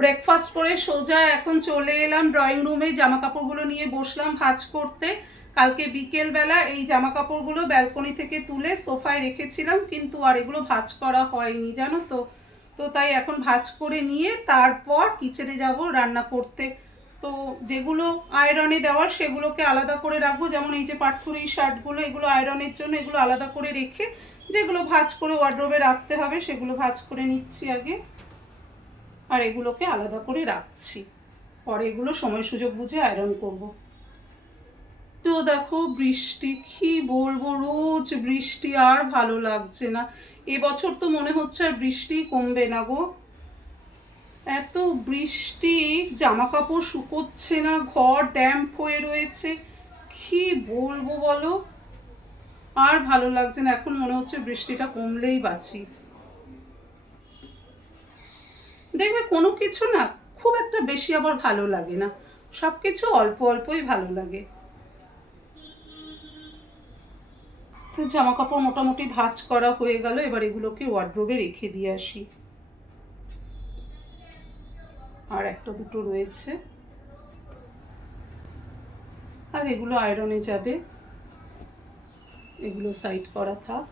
Breakfast করে সোজা এখন চলে এলাম ড্রয়িং রুমে জামা কাপড়গুলো নিয়ে বসলাম ভাজ করতে। কালকে বিকেল বেলা এই জামা কাপড়গুলো ব্যালকনি থেকে তুলে সোফায় রেখেছিলাম, কিন্তু আর এগুলো ভাজ করা হয়নি, জানো তো। তো তাই এখন ভাজ করে নিয়ে তারপর কিচেনে যাব রান্না করতে। তো যেগুলো আয়রনে দেওয়ার সেগুলোকে আলাদা করে রাখব, যেমন এই যে এই শার্টগুলো এগুলো আয়রনের জন্য এগুলো আলাদা করে রেখে যেগুলো ভাজ করে ওয়ার্ড্রোবে রাখতে হবে সেগুলো ভাজ করে নিচ্ছি আগে। আর এগুলোকে আলাদা করে রাখছি। পরে এগুলো সময় সুযোগ বুঝে আয়রন করব। তো দেখো, বৃষ্টি, কি বলব? রোজ বৃষ্টি আর ভালো লাগছে না। এবছর তো মনে হচ্ছে আর বৃষ্টি কমবে না গো। এত বৃষ্টি জামা কাপড় শুকোচ্ছে না, ঘর ড্যাম্প হয়ে রয়েছে। কি বলব বলো? আর ভালো লাগছে না। এখন মনে হচ্ছে বৃষ্টিটা কমলেই বাঁচি। দেখবে কোনো কিছু না খুব একটা বেশি আবার ভালো লাগে না। সব কিছু অল্প অল্পই ভালো লাগে। তো জামা কাপড় মোটামুটি ভাঁজ করা হয়ে গেল, এবার এগুলোকে ওয়ার্ড্রোবে রেখে দিয়ে আসি। আর একটা দুটো রয়েছে। আর এগুলো আয়রনে যাবে। এগুলো সাইড করা থাক।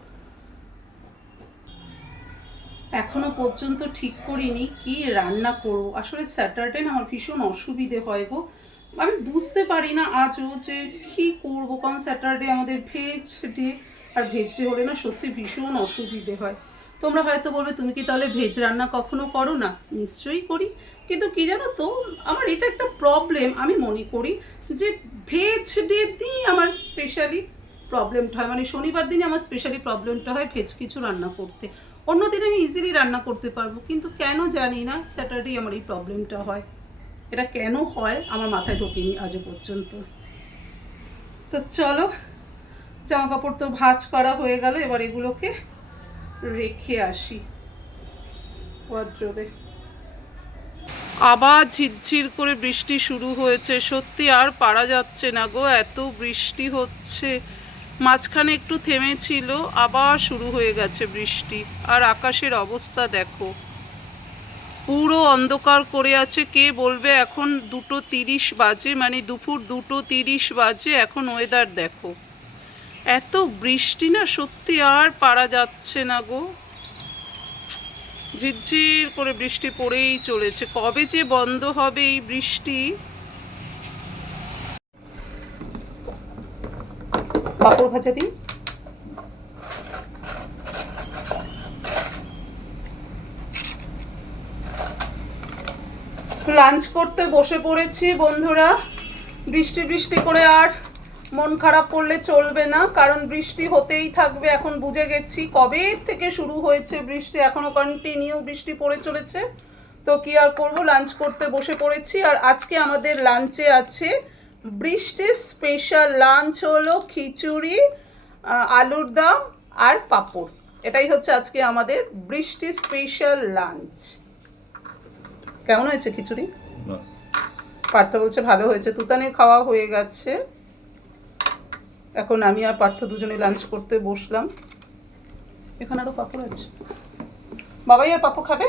এখনও পর্যন্ত ঠিক করিনি কি রান্না করব। আসলে স্যাটারডে না আমার ভীষণ অসুবিধে হয় গো। আমি বুঝতে পারি না আজও যে কি করব, কারণ স্যাটারডে আমাদের ভেজ ডে, আর ভেজ ডে হলে না সত্যি ভীষণ অসুবিধে হয়। তোমরা হয়তো বলবে, তুমি কি তাহলে ভেজ রান্না কখনো করো না? নিশ্চয়ই করি। কিন্তু কি জানো তো, আমার এটা একটা প্রবলেম আমি মনে করি যে ভেজ ডে দিনই আমার স্পেশালি প্রবলেমটা হয়। মানে শনিবার দিনে আমার স্পেশালি প্রবলেমটা হয় ভেজ কিছু রান্না করতে। অন্য দিন আমি ইজিলি রান্না করতে পারব, কিন্তু কেন জানি না স্যাটারডে আমার এই প্রবলেমটা হয়। এটা কেন হয় আমার মাথায় ঢোকেনি আজও পর্যন্ত। তো চলো জামা কাপড় তো ভাঁজ করা হয়ে গেল, এবার এগুলোকে রেখে আসি আবার ঝিরঝির করে বৃষ্টি শুরু হয়েছে, সত্যি আর পারা যাচ্ছে না গো, এত বৃষ্টি হচ্ছে। মাঝখানে একটু থেমেছিল, আবার শুরু হয়ে গেছে বৃষ্টি। আর আকাশের অবস্থা দেখো। পুরো অন্ধকার করে আছে, কে বলবে? এখন দুটো তিরিশ বাজে মানে দুপুর দুটো তিরিশ বাজে, এখন ওয়েদার দেখো। এত বৃষ্টি না, সত্যি আর পারা যাচ্ছে না গো। ঝিরঝির করে বৃষ্টি পড়েই চলেছে। কবে যে বন্ধ হবে এই বৃষ্টি? পাঁপড় ভাজা দিন লাঞ্চ করতে বসে পড়েছি বন্ধুরা। বৃষ্টি বৃষ্টি করে আর মন খারাপ করলে চলবে না, কারণ বৃষ্টি হতেই থাকবে, এখন বুঝে গেছি কবে থেকে শুরু হয়েছে বৃষ্টি, এখনও কন্টিনিউ বৃষ্টি পড়ে চলেছে। তো কি আর করব? লাঞ্চ করতে বসে পড়েছি আর আজকে আমাদের লাঞ্চে আছে বৃষ্টির স্পেশাল লাঞ্চ হলো খিচুড়ি আলুর দম আর পাঁপড়। এটাই হচ্ছে আজকে আমাদের বৃষ্টি স্পেশাল লাঞ্চ কেমন হয়েছে খিচুড়ি? পার্থ বলছে, ভালো হয়েছে। তুতানে খাওয়া হয়ে গেছে। এখন আমি আর পার্থ দুজনে লাঞ্চ করতে বসলাম। এখানে আরও পাপড় আছে। বাবাই আর পাপড় খাবে?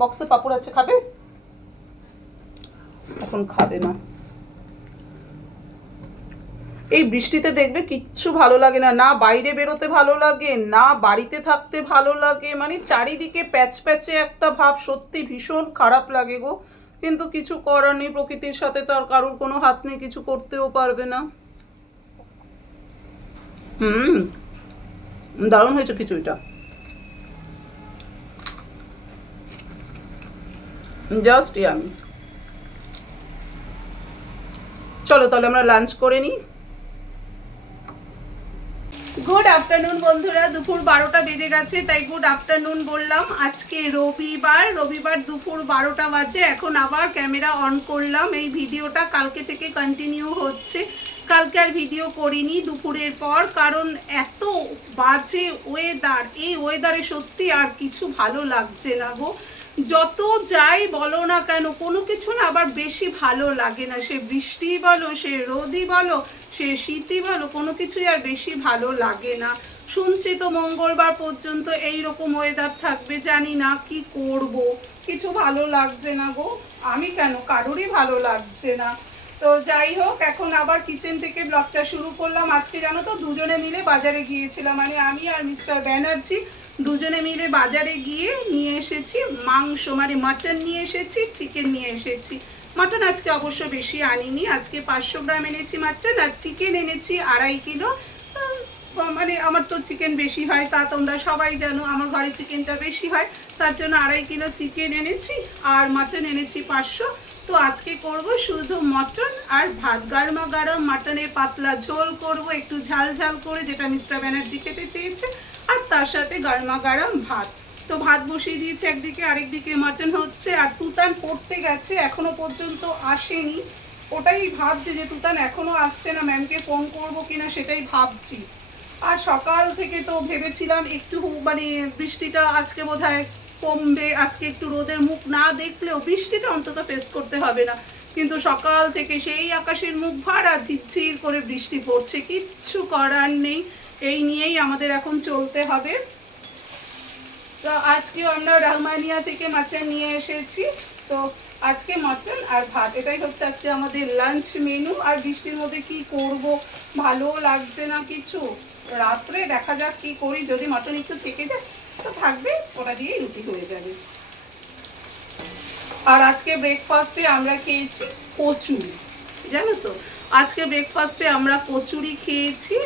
বক্সে পাপড় আছে, খাবে? এখন খাবে না। এই বৃষ্টিতে দেখবে কিচ্ছু ভালো লাগে না। না বাইরে বেরোতে ভালো লাগে, না বাড়িতে থাকতে ভালো লাগে। মানে চারিদিকে প্যাচ প্যাচে একটা ভাব, সত্যি ভীষণ খারাপ লাগে গো। কিন্তু কিছু করার নেই, প্রকৃতির সাথে তো আর কারোর কোনো হাত নেই, কিছু করতেও পারবে না। হুম, দারুণ হয়েছে এটা জাস্ট ইয়ামি। চলো তাহলে আমরা লাঞ্চ করে নিই। গুড আফটারনুন বন্ধুরা। দুপুর বারোটা বেজে গেছে, তাই গুড আফটারনুন বললাম। আজকে রবিবার রবিবার দুপুর বারোটা বাজে। এখন আবার ক্যামেরা অন করলাম। এই ভিডিওটা কালকে থেকে কন্টিনিউ হচ্ছে। কালকে আর ভিডিও করিনি দুপুরের পর, কারণ এত বাজে ওয়েদার এই ওয়েদারে সত্যি আর কিছু ভালো লাগছে না গো। যত যাই বলো না কেন, কোনো কিছু না আবার বেশি ভালো লাগে না। সে বৃষ্টি বলো, সে রোদই বলো, সে শীতই বলো, কোনো কিছুই আর বেশি ভালো লাগে না। শুনছি তো মঙ্গলবার পর্যন্ত এই রকম ওয়েদার থাকবে, জানি না কি করব। কিছু ভালো লাগছে না গো। আমি কেন? কারোরই ভালো লাগছে না। তো যাই হোক, এখন আবার কিচেন থেকে ব্লগটা শুরু করলাম। আজকে জানো তো দুজনে মিলে বাজারে গিয়েছিলাম। মানে আমি আর মিস্টার ব্যানার্জি দুজনে মিলে বাজারে গিয়ে নিয়ে এসেছি মাংস মানে মাটন নিয়ে এসেছি চিকেন নিয়ে এসেছি। মাটন আজকে অবশ্য বেশি আনিনি। আজকে পাঁচশো গ্রাম এনেছি মাটন আর চিকেন এনেছি আড়াই কিলো। মানে আমার তো চিকেন বেশি হয়, তা তোমরা সবাই জানো, আমার ঘরে চিকেনটা বেশি হয়। তার জন্য আড়াই কিলো চিকেন এনেছি আর মাটন এনেছি পাঁচশো। তো আজকে করব শুধু মটন আর ভাত। গারমা গরম মাটনের পাতলা ঝোল করব, একটু ঝাল ঝাল করে, যেটা মিস্টার ব্যানার্জি খেতে চেয়েছে, আর তার সাথে গারমা গরম ভাত। তো ভাত বসিয়ে দিয়েছে একদিকে আরেকদিকে মাটন হচ্ছে, আর তুতান পড়তে গেছে, এখনও পর্যন্ত আসেনি। ওটাই ভাবছে যে তুতান এখনও আসছে না, ম্যামকে ফোন করব কিনা সেটাই ভাবছি। আর সকাল থেকে তো ভেবেছিলাম একটু মানে বৃষ্টিটা আজকে বোধহয় কমবে, আজকে একটু রোদের মুখ না দেখলেও বৃষ্টিটা অন্তত ফেস করতে হবে না। কিন্তু সকাল থেকে সেই আকাশের মুখ ভাড়া ঝিরঝির করে বৃষ্টি পড়ছে, কিচ্ছু করার নেই। এই নিয়েই আমাদের এখন চলতে হবে। তো আজকেও আমরা রহমানিয়া থেকে মাটন নিয়ে এসেছি। তো আজকে মাটন আর ভাত, এটাই হচ্ছে আজকে আমাদের লাঞ্চ মেনু আর বৃষ্টির মধ্যে কি করব, ভালো লাগছে না কিছু? রাত্রে দেখা যাক কি করি, যদি মাটন একটু থেকে যায় তো থাকবে, ওটা দিয়েই রুটি হয়ে যাবে। আর আজকে ব্রেকফাস্টে আমরা খেয়েছি কচুরি, জানো তো? আজকে ব্রেকফাস্টে আমরা কচুরি খেয়েছি,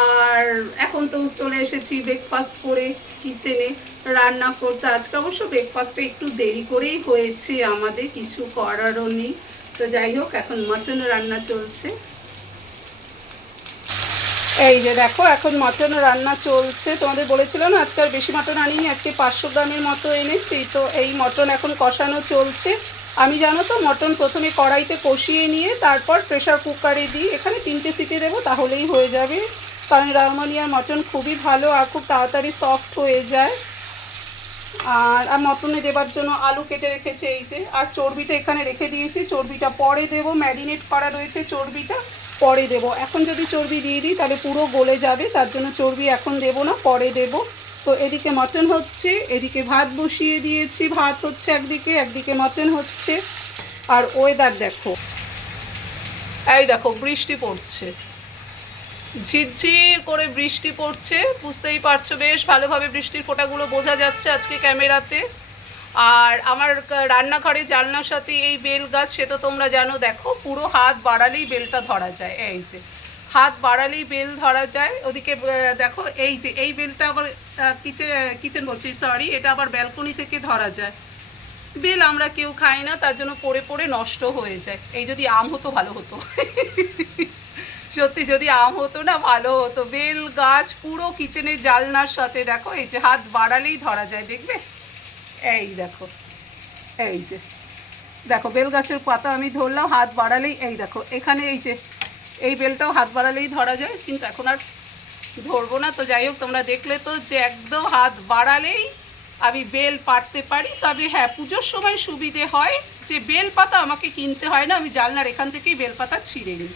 আর এখন তো চলে এসেছি ব্রেকফাস্ট করে কিচেনে রান্না করতে। আজকে অবশ্য ব্রেকফাস্টে একটু দেরি করেই হয়েছে আমাদের, কিছু করারও নেই। তো যাই হোক, এখন মটন রান্না চলছে। এই যে দেখো, এখন মটন রান্না চলছে। তোমাদের বলেছিলাম না, আজকে আর বেশি মটন আনিনি, আজকে পাঁচশো গ্রামের মতো এনেছি। তো এই মটন এখন কষানো চলছে। আমি জানো তো মটন প্রথমে কড়াইতে কষিয়ে নিয়ে তারপর প্রেশার কুকারে দিই এখানে তিনটে সিটি দেবো, তাহলেই হয়ে যাবে। কারণ রাহমানিয়ার মটন খুবই ভালো আর খুব তাড়াতাড়ি সফট হয়ে যায়। আর আর মটনে দেবার জন্য আলু কেটে রেখেছে, এই যে। আর চর্বিটা এখানে রেখে দিয়েছি, চর্বিটা পরে দেবো। ম্যারিনেট করা রয়েছে চর্বিটা। পরে দেব। এখন যদি চর্বি দিয়ে দিই, তাহলে পুরো গলে যাবে, তার জন্য চর্বি এখন দেব না, পরে দেব। তো এদিকে মটন হচ্ছে, এদিকে ভাত বসিয়ে দিয়েছি, ভাত হচ্ছে একদিকে একদিকে মটন হচ্ছে। আর ওয়েদার দেখো। এই দেখো, বৃষ্টি পড়ছে। ঝিরঝির করে বৃষ্টি পড়ছে, বুঝতেই পারছ বেশ ভালোভাবে বৃষ্টির ফোঁটাগুলো বোঝা যাচ্ছে আজকে ক্যামেরাতে। আর আমার রান্নাঘরে জানলার সাথে এই বেল গাছ, সে তো তোমরা জানো, দেখো, পুরো হাত বাড়ালেই বেলটা ধরা যায়, এই যে। হাত বাড়ালেই বেল ধরা যায়, ওদিকে দেখো, এই যে, এই বেলটা আবার কিচেন কিচেন বলছি সরি এটা আবার ব্যালকনি থেকে ধরা যায়। বেল আমরা কেউ খাই না, তার জন্য পড়ে পড়ে নষ্ট হয়ে যায়। এই যদি আম হতো, ভালো হতো। সত্যি, যদি আম হতো না, ভালো হতো। বেল গাছ পুরো কিচেনের জালনার সাথে, দেখো, এই যে হাত বাড়ালেই ধরা যায়, দেখবে? এই দেখো, এই যে। দেখো বেল গাছের পাতা আমি ধরলাম, হাত বাড়ালেই, এই দেখো, এখানে এই যে, এই বেলটাও হাত বাড়ালেই ধরা যায়, কিন্তু এখন আর ধরবো না। তো যাই হোক, তোমরা দেখলে তো যে একদম হাত বাড়ালেই আমি বেল পাড়তে পারি। তবে হ্যাঁ পুজোর সময় সুবিধে হয় যে বেল পাতা আমাকে কিনতে হয় না, আমি জানলার এখান থেকেই বেল পাতা ছিঁড়ে নিই।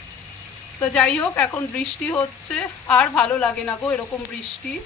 তো যাই হোক, এখন বৃষ্টি হচ্ছে, আর ভালো লাগে না গো এরকম বৃষ্টি।